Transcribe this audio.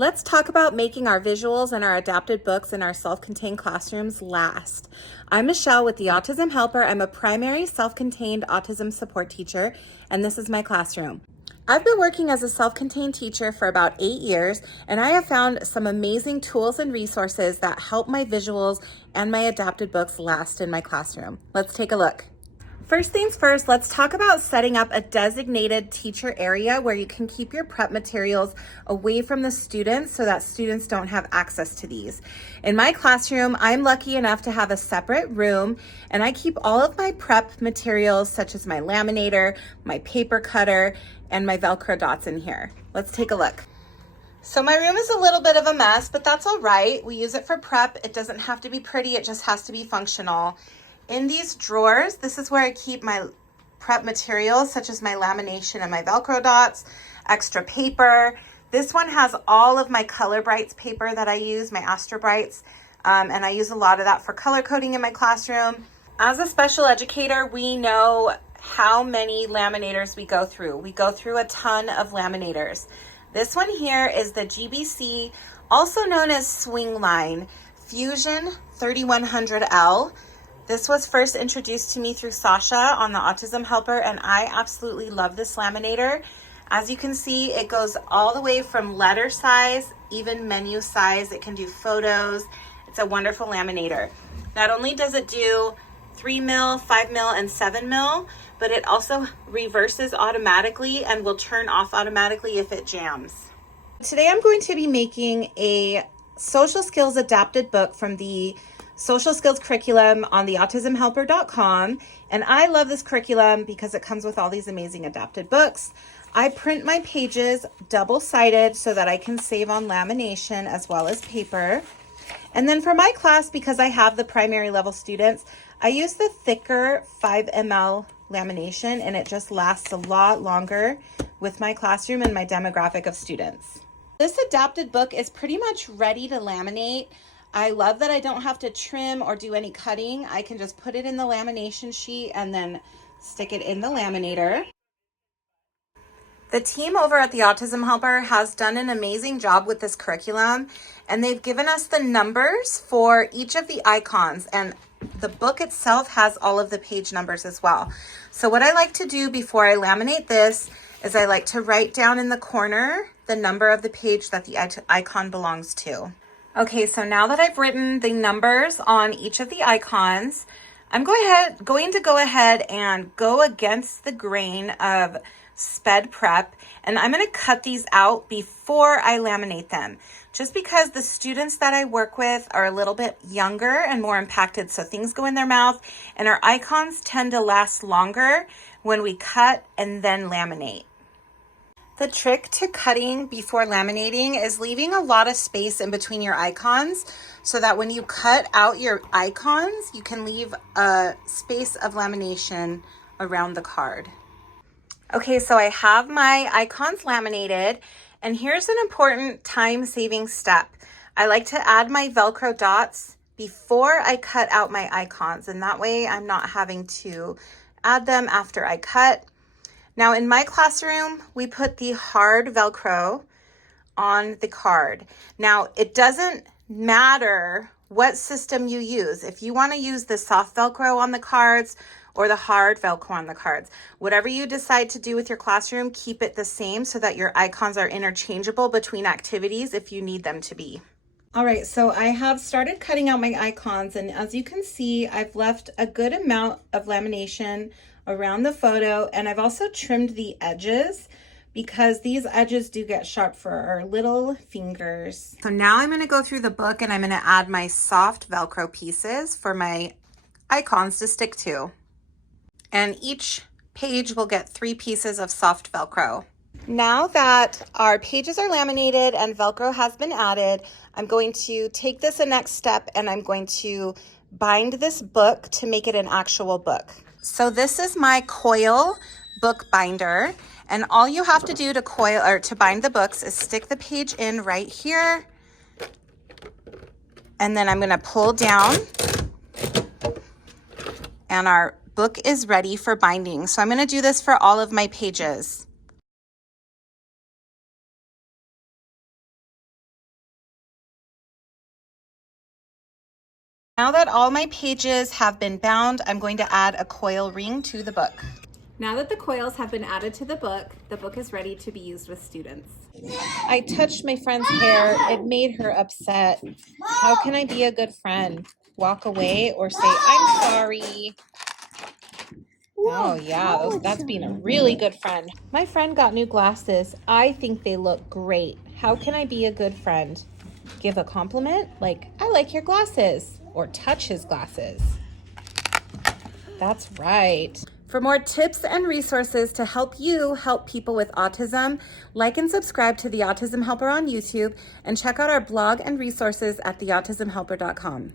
Let's talk about making our visuals and our adapted books in our self-contained classrooms last. I'm Michelle with the Autism Helper. I'm a primary self-contained autism support teacher, and this is my classroom. I've been working as a self-contained teacher for about 8 years, and I have found some amazing tools and resources that help my visuals and my adapted books last in my classroom. Let's take a look. First things first, let's talk about setting up a designated teacher area where you can keep your prep materials away from the students so that students don't have access to these. In my classroom, I'm lucky enough to have a separate room, and I keep all of my prep materials such as my laminator, my paper cutter, and my velcro dots in here. Let's take a look. So my room is a little bit of a mess, but that's all right. We use it for prep. It doesn't have to be pretty, it just has to be functional. In these drawers, this is where I keep my prep materials, such as my lamination and my velcro dots, extra paper. This one has all of my Color Brights paper that I use, my Astro Brights, and I use a lot of that for color coding in my classroom. As a special educator, we know how many laminators we go through. We go through a ton of laminators. This one here is the GBC, also known as Swing Line Fusion 3100L. This was first introduced to me through Sasha on the Autism Helper, and I absolutely love this laminator. As you can see, it goes all the way from letter size, even menu size. It can do photos. It's a wonderful laminator. Not only does it do 3 mil, 5 mil, and 7 mil, but it also reverses automatically and will turn off automatically if it jams. Today I'm going to be making a social skills adapted book from the social skills curriculum on the autismhelper.com, and I love this curriculum because it comes with all these amazing adapted books. I print my pages double-sided so that I can save on lamination as well as paper. And then for my class, because I have the primary level students, I use the thicker 5 ml lamination, and it just lasts a lot longer with my classroom and my demographic of students. This adapted book is pretty much ready to laminate. I love that I don't have to trim or do any cutting. I can just put it in the lamination sheet and then stick it in the laminator. The team over at the Autism Helper has done an amazing job with this curriculum, and they've given us the numbers for each of the icons, and the book itself has all of the page numbers as well. So what I like to do before I laminate this is I like to write down in the corner the number of the page that the icon belongs to. Okay, so now that I've written the numbers on each of the icons, I'm going to go ahead and go against the grain of sped prep, and I'm going to cut these out before I laminate them, just because the students that I work with are a little bit younger and more impacted, so things go in their mouth, and our icons tend to last longer when we cut and then laminate. The trick to cutting before laminating is leaving a lot of space in between your icons so that when you cut out your icons, you can leave a space of lamination around the card. Okay, so I have my icons laminated, and here's an important time-saving step. I like to add my Velcro dots before I cut out my icons, and that way I'm not having to add them after I cut. Now in my classroom, we put the hard Velcro on the card. Now it doesn't matter what system you use. If you want to use the soft Velcro on the cards or the hard Velcro on the cards, whatever you decide to do with your classroom, keep it the same so that your icons are interchangeable between activities if you need them to be. All right, so I have started cutting out my icons, and as you can see, I've left a good amount of lamination around the photo, and I've also trimmed the edges because these edges do get sharp for our little fingers. So now I'm going to go through the book, and I'm going to add my soft Velcro pieces for my icons to stick to. And each page will get 3 pieces of soft Velcro. Now that our pages are laminated and Velcro has been added, I'm going to take this a next step, and I'm going to bind this book to make it an actual book. So this is my coil book binder, and all you have to do to bind the books is stick the page in right here, and then I'm going to pull down, and our book is ready for binding. So I'm going to do this for all of my pages. Now that all my pages have been bound, I'm going to add a coil ring to the book. Now that the coils have been added to the book is ready to be used with students. I touched my friend's hair. It made her upset. How can I be a good friend? Walk away or say, I'm sorry. Oh yeah, that's being a really good friend. My friend got new glasses. I think they look great. How can I be a good friend? Give a compliment, like, I like your glasses, or touch his glasses. That's right. For more tips and resources to help you help people with autism, like and subscribe to the Autism Helper on YouTube, and check out our blog and resources at theautismhelper.com.